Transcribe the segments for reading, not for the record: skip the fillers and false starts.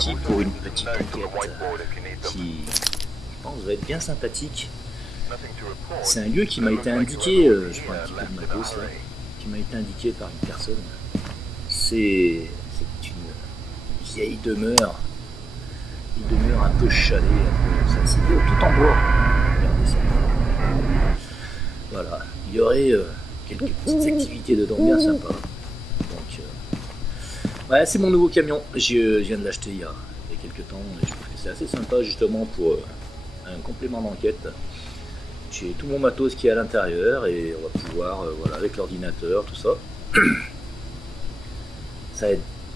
parti pour une petite enquête qui, je pense, va être bien sympathique. C'est un lieu qui m'a été indiqué, je prends un petit peu de matos là, qui m'a été indiqué par une personne. C'est une vieille demeure. Une demeure un peu chalet, ça c'est tout en bois. Regardez ça. Voilà, il y aurait quelques petites activités dedans bien sympas. Donc, ouais, c'est mon nouveau camion. Je viens de l'acheter il y a quelques temps. Et je trouve que c'est assez sympa justement pour un complément d'enquête. J'ai tout mon matos qui est à l'intérieur et on va pouvoir, voilà, avec l'ordinateur, tout ça. Ça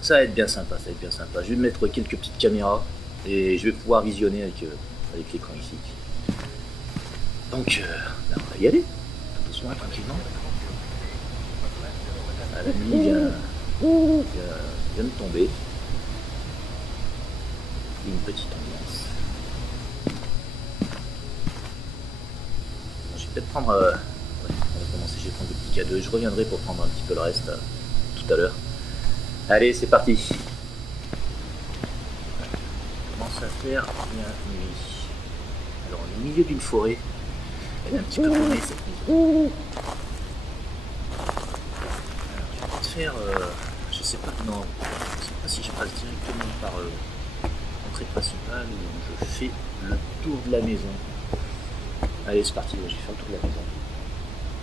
va être bien sympa, ça va être bien sympa. Je vais mettre quelques petites caméras et je vais pouvoir visionner avec l'écran ici. Donc, là, on va y aller, tout doucement, tranquillement. Ah, la nuit vient de tomber. Une petite ambiance. Je vais peut-être prendre... ouais, on va commencer, je vais prendre le petit K2. Je reviendrai pour prendre un petit peu le reste tout à l'heure. Allez, c'est parti. On commence à faire bien nuit. Alors, on est au milieu d'une forêt. Elle est un petit peu paumée, cette maison. Alors, je vais peut-être faire... je sais pas, non. Je sais pas si je passe directement par l'entrée principale ou je fais le tour de la maison. Allez, c'est parti, je vais faire le tour de la maison.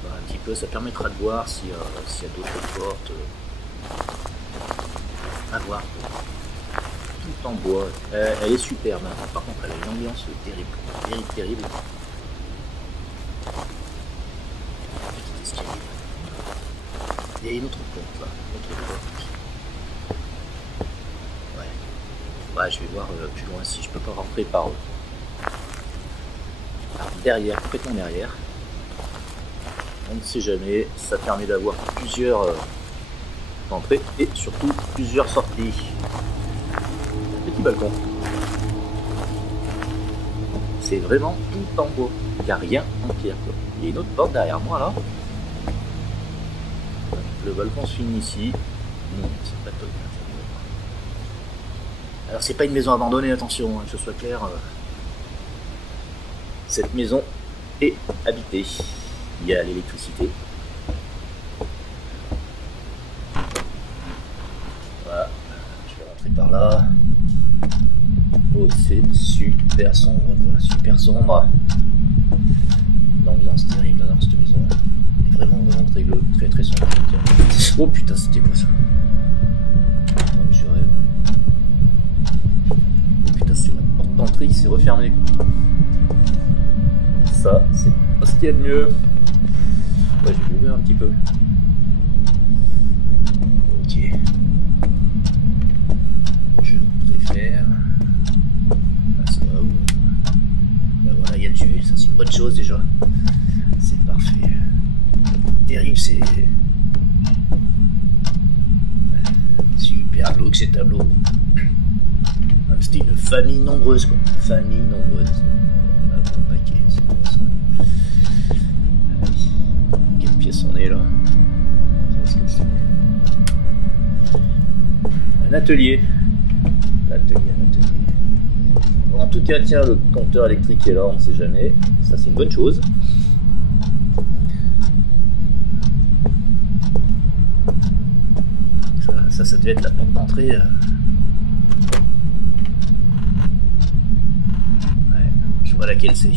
Voilà, un petit peu, ça permettra de voir s'il y a d'autres portes. À voir. Tout en bois. Elle est superbe. Hein. Par contre, elle a une ambiance terrible. Terrible. Petit escalier. Il y a une autre porte là. Une autre porte. Ouais. Ouais, je vais voir plus loin si je peux pas rentrer par derrière, complètement derrière. On ne sait jamais. Ça permet d'avoir plusieurs entrées et surtout plusieurs sorties. Petit balcon. C'est vraiment tout en bois. Il n'y a rien en pierre. Il y a une autre porte derrière moi là. Le balcon se finit ici. C'est pas top. Alors c'est pas une maison abandonnée, attention, hein, que ce soit clair. Cette maison est habitée. Il y a l'électricité. Voilà, je vais rentrer par là. Oh, c'est super sombre, quoi. Super sombre. L'ambiance terrible là, dans cette maison. Et vraiment très très sombre. Oh putain, c'était quoi ça? Non, mais je rêve. Oh putain, c'est la porte d'entrée qui s'est refermée, quoi. Ça, c'est pas ce qu'il y a de mieux. Ouais, je vais ouvrir un petit peu. Ok. Je préfère... Ah, ça va où? Ben voilà, il y a du vue, ça c'est une bonne chose déjà. C'est parfait. Terrible, c'est... Super glauque ces tableaux. C'était une famille nombreuse, quoi. Famille nombreuse. Ah, bon paquet, c'est bon ça. Allez. Quelle pièce on est là? Qu'est-ce que c'est? Un atelier. L'atelier. Bon, en tout cas, tiens, le compteur électrique est là, on ne sait jamais. Ça, c'est une bonne chose. Ça devait être la porte d'entrée. Ouais, je vois laquelle c'est.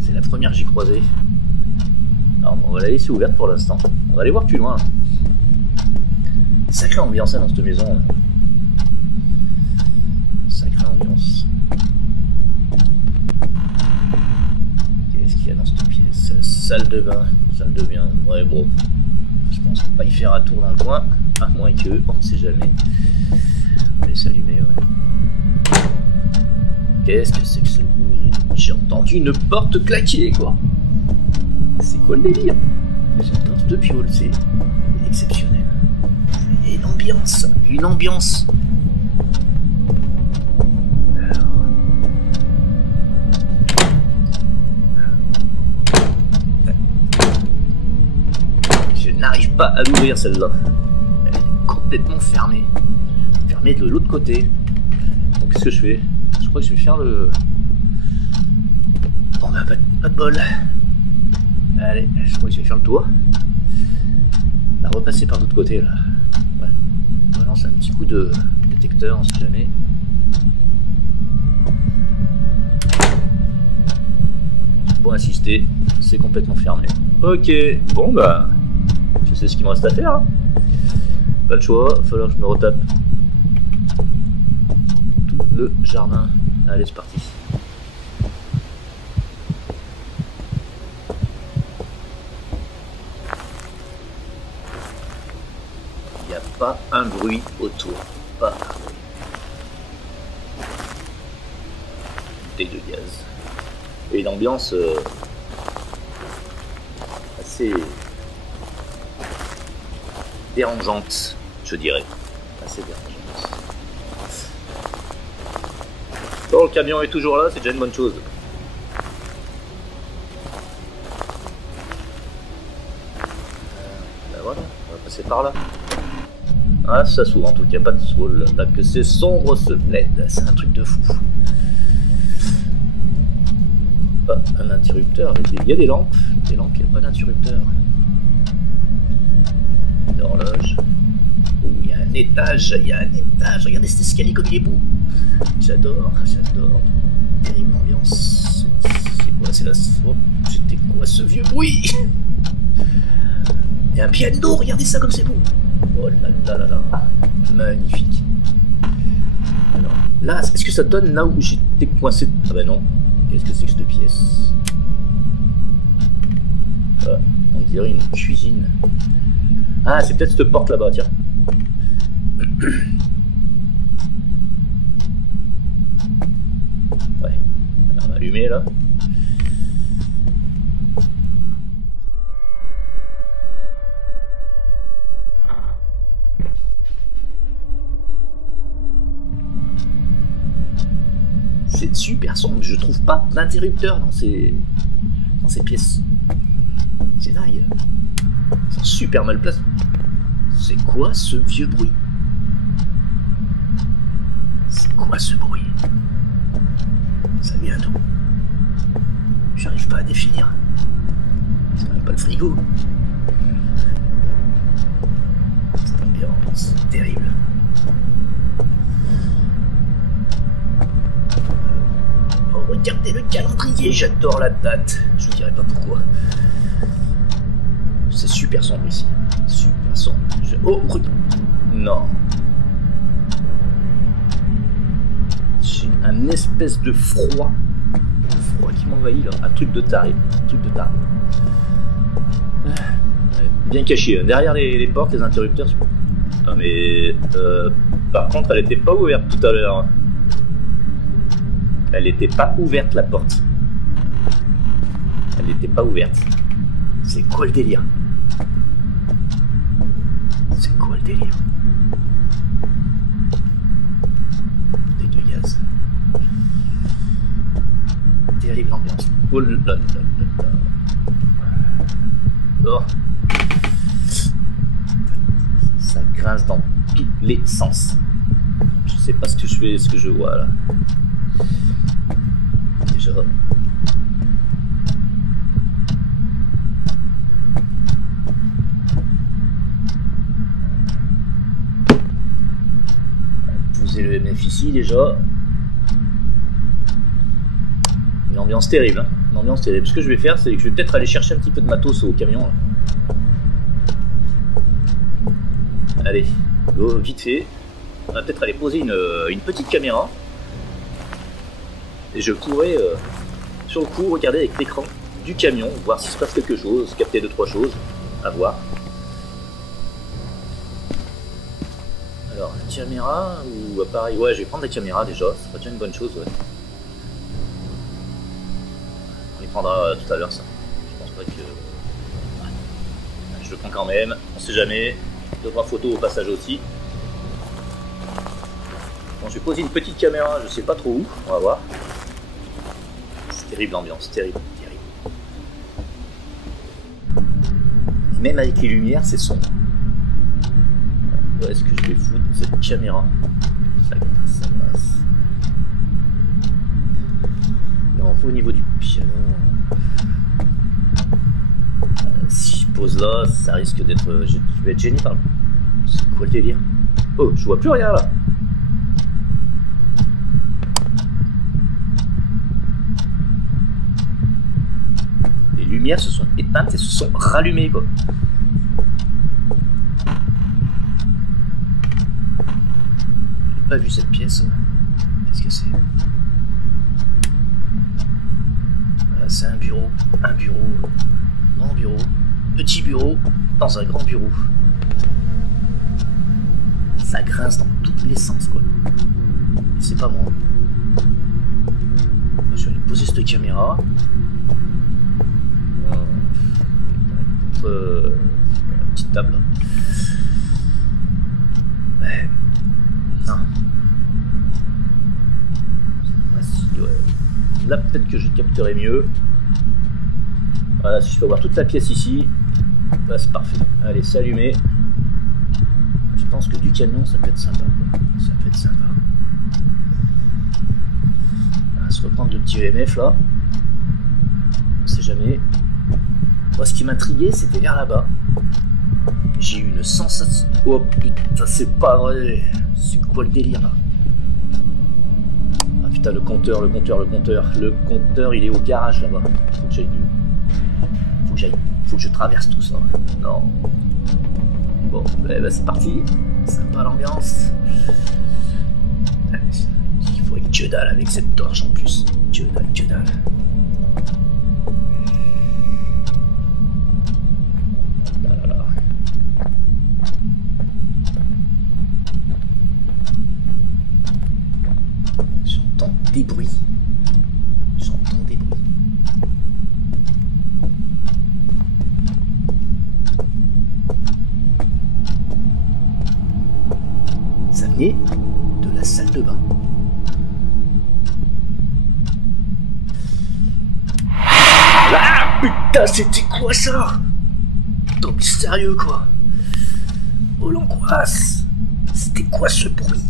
C'est la première que j'ai croisée. Alors, on va la laisser ouverte pour l'instant. On va aller voir plus loin. Sacrée ambiance dans cette maison. Sacrée ambiance. Qu'est-ce qu'il y a dans cette pièce? Salle de bain. Salle de bain. Ouais, bon. Je pense pas y faire un tour dans le coin. À moins que, on ne sait jamais. On va les s'allumer, ouais. Qu'est-ce que c'est que ce bruit? J'ai entendu une porte claquer, quoi. C'est quoi le délire? J'entends deux pioles, c'est exceptionnel. Et une ambiance. Alors. Je n'arrive pas à l'ouvrir celle-là. Elle est complètement fermée. Fermée de l'autre côté. Donc qu'est-ce que je fais? Je crois que je vais faire le... Bon bah pas de bol. Allez, je crois que je vais faire le tour. On va repasser par l'autre côté là. Ouais. On va lancer un petit coup de détecteur, on sait jamais. Pour insister, c'est complètement fermé. Ok, bon bah, je sais ce qu'il me reste à faire. Hein. Pas le choix, il va falloir que je me retape tout le jardin. Allez, c'est parti. Il n'y a pas un bruit autour. Pas un bruit. Bouteille de gaz. Et une ambiance assez dérangeante, je dirais. Assez dérangeante. Bon, le camion est toujours là, c'est déjà une bonne chose. Ben voilà, on va passer par là. Ah, ça s'ouvre en tout cas, pas de soul. Là que c'est sombre ce bled, c'est un truc de fou. Pas un interrupteur, il y a des lampes, il n'y a pas d'interrupteur. Une horloge. Oh, il y a un étage, regardez cet escalier comme il est beau. J'adore. Terrible ambiance. C'est quoi, c'est la... Oh, c'était quoi ce vieux bruit? Il y a un piano, regardez ça comme c'est beau. Oh là là là, magnifique. Alors, là, est-ce que ça donne là où j'étais coincé? Ah bah non. Qu'est-ce que c'est que cette pièce? Ah, on dirait une cuisine. Ah, c'est peut-être cette porte là-bas, tiens. Ouais, on va allumer là. C'est super sombre, je trouve pas d'interrupteur dans ces pièces. C'est dingue. Ils sont super mal placés. C'est quoi ce vieux bruit? C'est quoi ce bruit? Ça vient d'où? J'arrive pas à définir. C'est quand même pas le frigo. Cette ambiance terrible. Oh, regardez le calendrier, j'adore la date. Je vous dirai pas pourquoi. C'est super sombre ici. Super sombre. Oh, non. J'ai un espèce de froid. Froid qui m'envahit là. Un truc de taré. Bien caché. Derrière les portes, les interrupteurs. Ah, mais par contre, elle était pas ouverte tout à l'heure. Elle était pas ouverte la porte. Elle était pas ouverte. C'est quoi le délire? C'est quoi le délire? Bouteille de gaz. Terrible ambiance. Oh là là là là. Oh. Ça grince dans tous les sens. Je sais pas ce que je fais, ce que je vois là. Déjà. Poser le MF ici déjà. Une ambiance terrible, hein. Une ambiance terrible. Ce que je vais faire, c'est que je vais peut-être aller chercher un petit peu de matos au camion là. Allez, vite fait. On va peut-être aller poser une petite caméra. Et je pourrais, sur le coup, regarder avec l'écran du camion, voir s'il se passe quelque chose, capter 2-3 choses, à voir. Alors, la caméra ou appareil? Ouais, je vais prendre la caméra déjà, ça sera déjà une bonne chose, ouais. On les prendra tout à l'heure, ça. Je pense pas que... Ouais. Je le prends quand même, on sait jamais. 2-3 photos au passage aussi. Bon, je vais poser une petite caméra, je sais pas trop où, on va voir. C'est terrible l'ambiance, terrible. Et même avec les lumières, c'est sombre. Où est-ce que je vais foutre cette caméra? Ça glace. au niveau du piano. Si je pose là, ça risque d'être... Je vais être gêné par... C'est quoi le délire? Oh, je vois plus rien là. Les lumières se sont éteintes et se sont rallumées quoi. J'ai pas vu cette pièce. Qu'est-ce que c'est? C'est un bureau, grand bureau, petit bureau, dans un grand bureau. Ça grince dans tous les sens quoi. C'est pas moi. Je vais aller poser cette caméra. Une petite table. Ouais. Non. Là peut-être que je capterai mieux. Voilà, si je peux voir toute la pièce ici, bah, c'est parfait. Allez, c'est allumé. Je pense que du camion ça peut être sympa quoi. Ça peut être sympa. On va se reprendre le petit EMF là. On sait jamais. Moi ce qui m'intriguait c'était vers là-bas. J'ai eu une sensation. Oh putain, c'est pas vrai. C'est quoi le délire là? Putain, le compteur, il est au garage là-bas. Faut que j'aille. Faut que je traverse tout ça. Non. Bon, bah, c'est parti. Sympa l'ambiance. Il faut être que dalle avec cette torche en plus. Que dalle. Là. J'entends des bruits. Ça venait de la salle de bain. Ah putain, c'était quoi ça? Non mais sérieux quoi? Oh l'angoisse. C'était quoi ce bruit?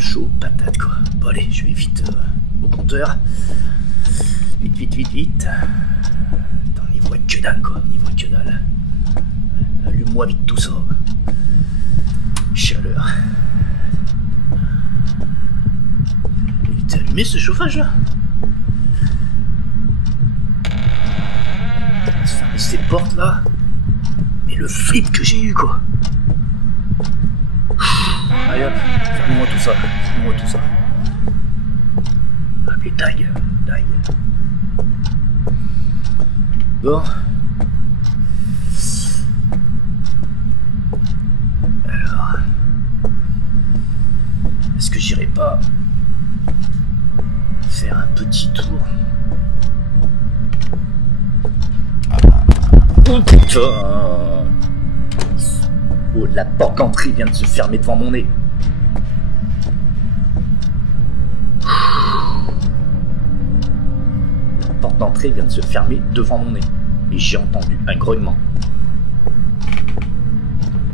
Chaud patate quoi. Bon allez, je vais vite au compteur. Vite. Attends, on y voit que dalle quoi. Allume-moi vite tout ça. Chaleur. Il était allumé ce chauffage là? Fermer ces portes là. Mais le flip que j'ai eu quoi. Allez hop, ferme-moi tout ça. Allez, taille. Bon. Alors. Est-ce que j'irai pas faire un petit tour? Oh putain! Oh, la porte d'entrée vient de se fermer devant mon nez. La porte d'entrée vient de se fermer devant mon nez. Et j'ai entendu un grognement.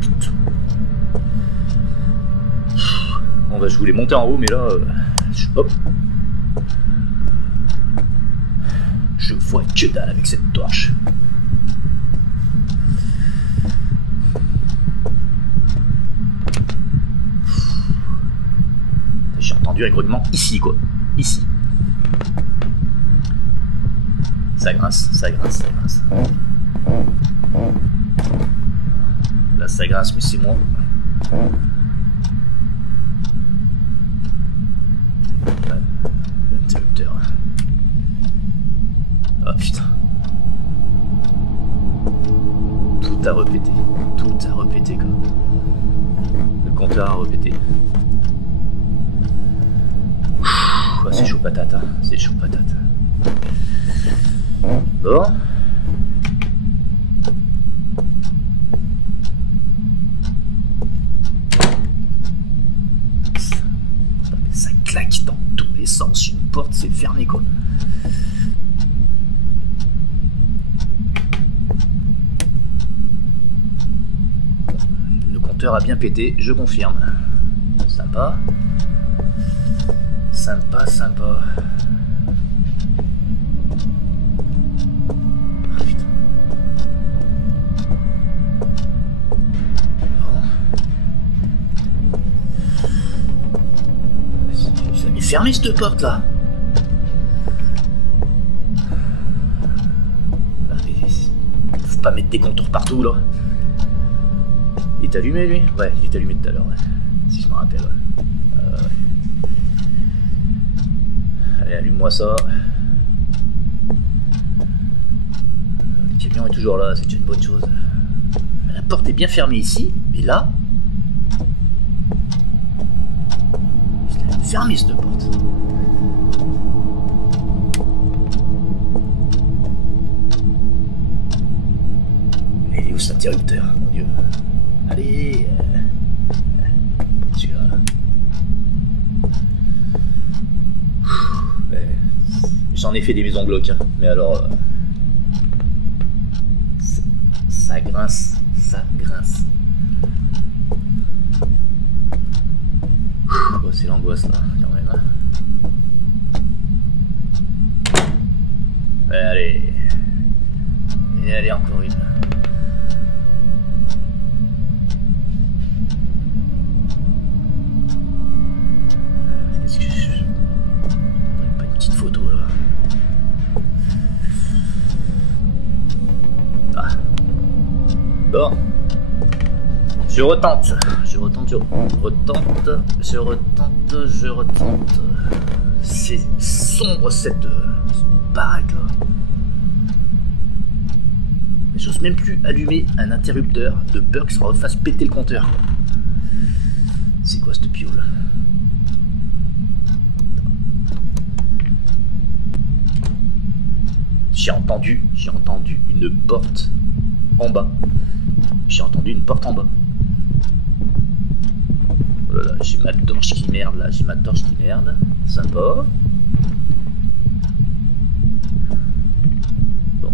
Putain. Bon bah je voulais monter en haut mais là... hop. Je vois que dalle avec cette torche. J'ai entendu un grognement ici quoi. Ici. Ça grince. Là ça grince mais c'est moi. L'interrupteur. Ah putain. Tout a répété quoi. Le compteur a répété. Oh, c'est chaud patate, hein. Bon. Ça claque dans tous les sens. Une porte s'est fermée quoi. compteur a bien pété, je confirme. Sympa. Sympa, sympa. Oh, putain. Bon. Je l'avais fermé cette porte là. Faut pas mettre des contours partout là. Il est allumé lui? Ouais, il est allumé tout à l'heure, ouais. Si je me rappelle, ouais. Allez, allume-moi ça. Le camion est toujours là, c'est déjà une bonne chose. La porte est bien fermée ici, mais là... Je l'ai fermée cette porte. Mais il est où cet interrupteur, mon Dieu? Allez, celui-là. J'en ai fait des maisons glauques, hein. Mais alors, ça grince, ça grince. Oh, c'est l'angoisse là, quand même. Hein. Allez, et allez encore une. Bon, je retente. C'est sombre cette baraque là. Mais j'ose même plus allumer un interrupteur de peur que ça refasse péter le compteur. C'est quoi cette piole? J'ai entendu une porte en bas. J'ai entendu une porte en bas. Oh là là, j'ai ma torche qui merde là, Sympa. Bon.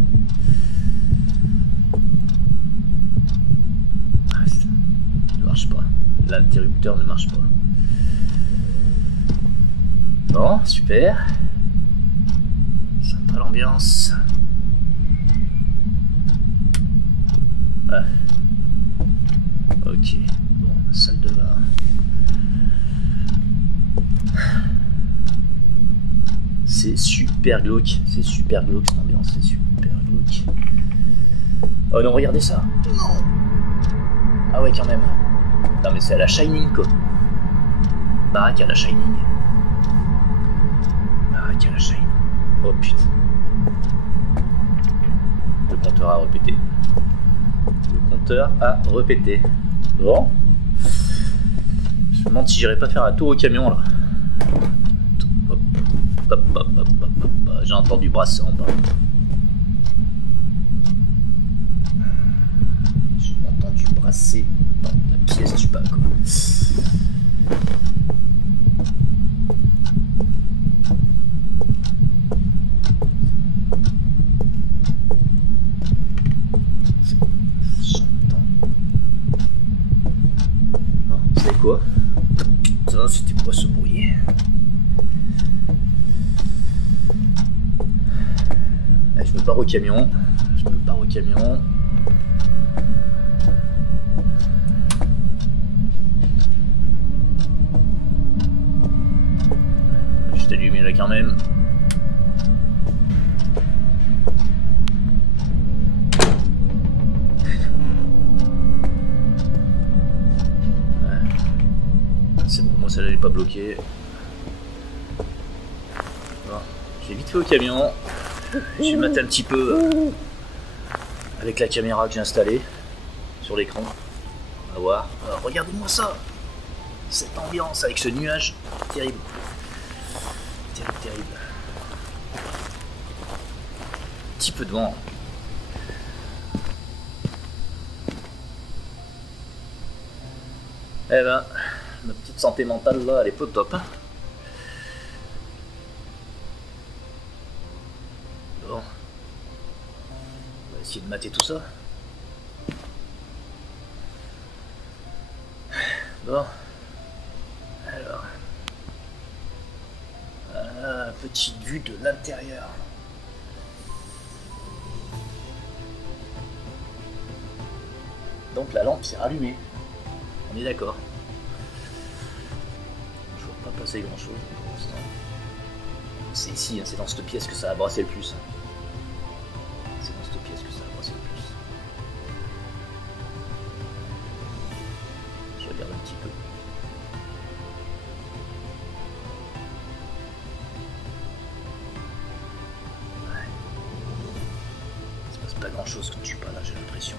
Ah, ça ne marche pas. L'interrupteur ne marche pas. Bon, super. Sympa l'ambiance. Ah. Ok, bon, salle de bain. C'est super glauque cette ambiance, c'est super glauque. Oh non, regardez ça. Non. Ah ouais, quand même. Non mais c'est à la Shining quoi. Baraque à la Shining. Oh putain. Le compteur a répété. Bon. Je me demande si j'irais pas faire un tour au camion là. Hop. J'ai entendu brasser en bas. J'ai entendu brasser dans la pièce du bas quoi. Quoi? Putain, c'était quoi ce bruit? Allez, je me pars au camion. Je t'allume là quand même. Ça n'allait pas bloquer. Bon, j'ai vite fait au camion. J'ai maté un petit peu avec la caméra que j'ai installée sur l'écran. On va voir. Alors, regardez-moi ça. Cette ambiance avec ce nuage. Terrible. Terrible. Un petit peu de vent. Eh ben, notre petite santé mentale là, elle est pas au top. Hein. Bon. On va essayer de mater tout ça. Bon. Alors. Petite vue de l'intérieur. Donc la lampe s'est rallumée. On est d'accord. Je vois pas passer grand chose pour l'instant. C'est ici, hein, c'est dans cette pièce que ça a brassé le plus. C'est dans cette pièce que ça a brassé le plus. Je regarde un petit peu. Ouais. Il se passe pas grand chose quand je suis pas là, j'ai l'impression.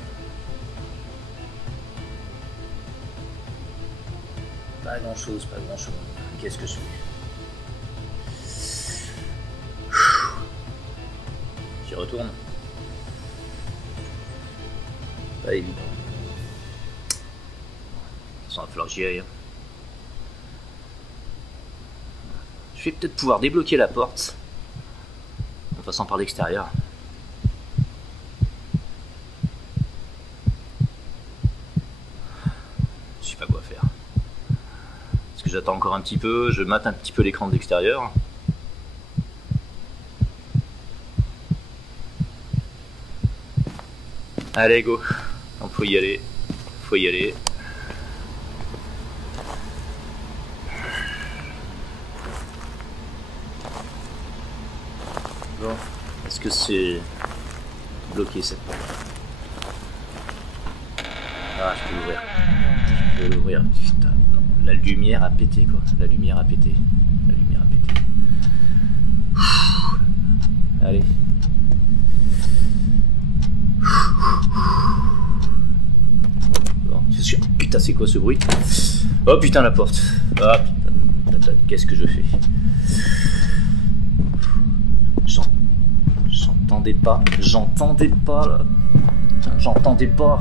Pas grand chose, pas grand chose. Qu'est-ce que je fais? J'y retourne. Pas évident. Ça va falloir que j'y aille. Je vais peut-être pouvoir débloquer la porte en passant par l'extérieur. Je sais pas quoi faire. Est-ce que j'attends encore un petit peu? Je mate un petit peu l'écran de l'extérieur. Allez, go. Donc faut y aller. Faut y aller. Bon. Est-ce que c'est bloqué cette porte? Ah, je peux l'ouvrir. Je peux l'ouvrir. Putain, non. La lumière a pété, quoi. La lumière a pété. La lumière a pété. Allez. Bon, je suis... Putain, c'est quoi ce bruit? Oh putain, la porte. Ah putain, qu'est-ce que je fais? J'entendais pas là. J'entendais pas.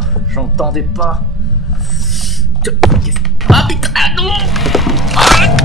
Ah putain, ah non. Ah